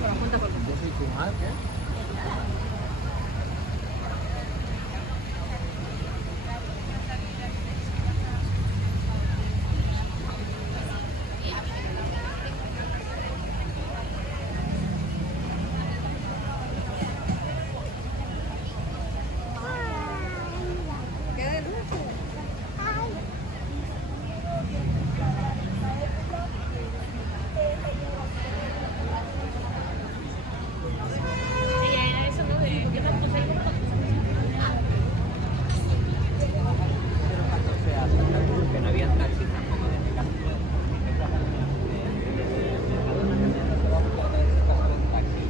Bueno, junta por Yo soy tu madre. queda de luz. Eso no de. Yo me puse ahí como. Pero cuando sea Santa Cruz, que no había taxi tampoco de mi casa. Mercadona que se va a buscar ese caso de taxi.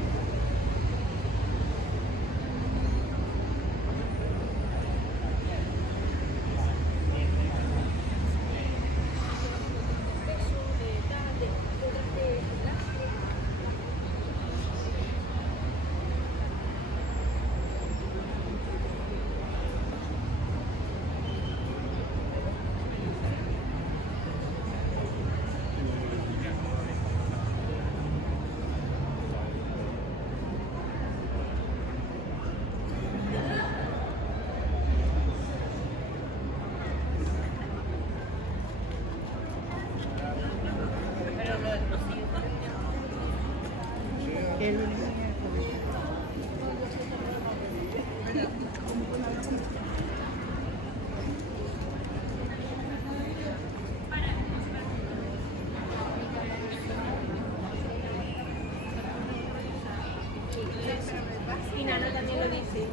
Y Nana también lo dice.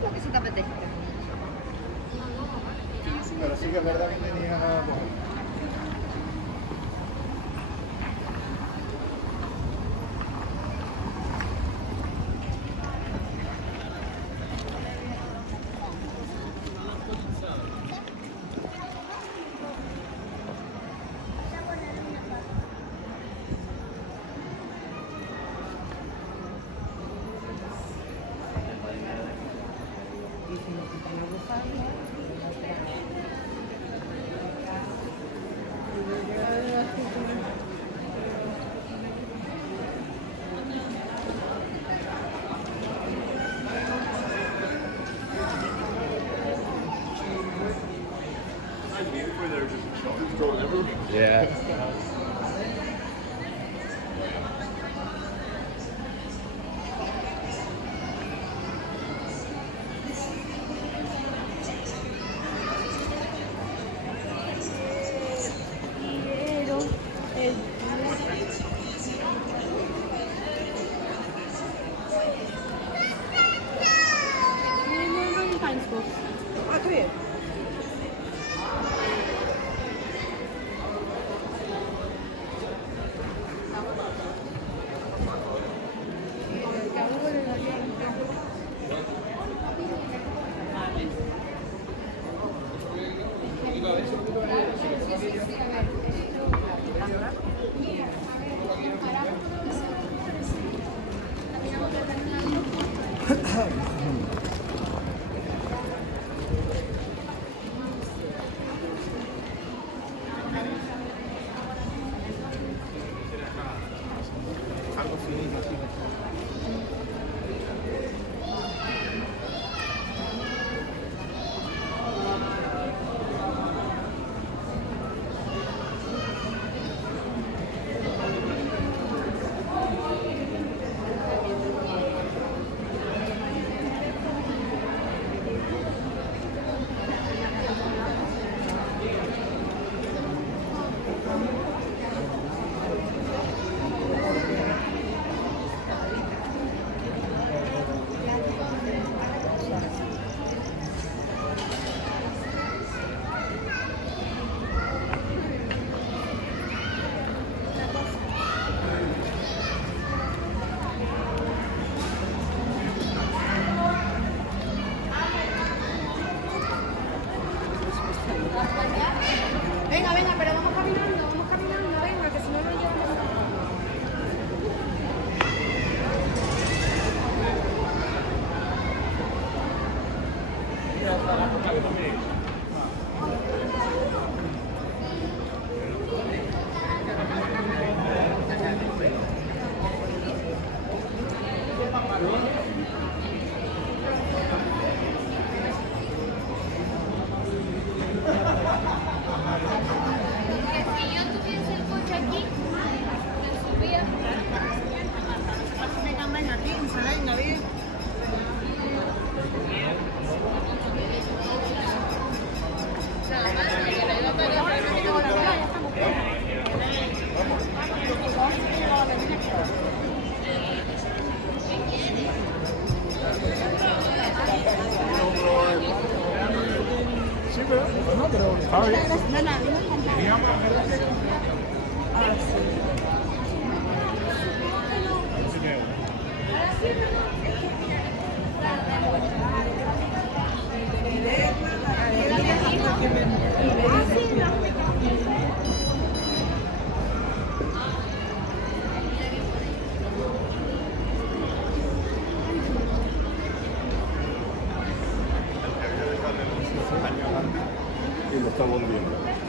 Lo que se te apetezca. Pero sí que es verdad que tenía nada por ahí. Yeah. Ah, qué bien. Venga, venga, pero vamos caminando, venga, que si no, no llegamos. Que si yo tuviese el coche aquí, me subía. Venga, aquí, venga, bien. Sí, pero no, pero está bien. Y lo estamos viendo.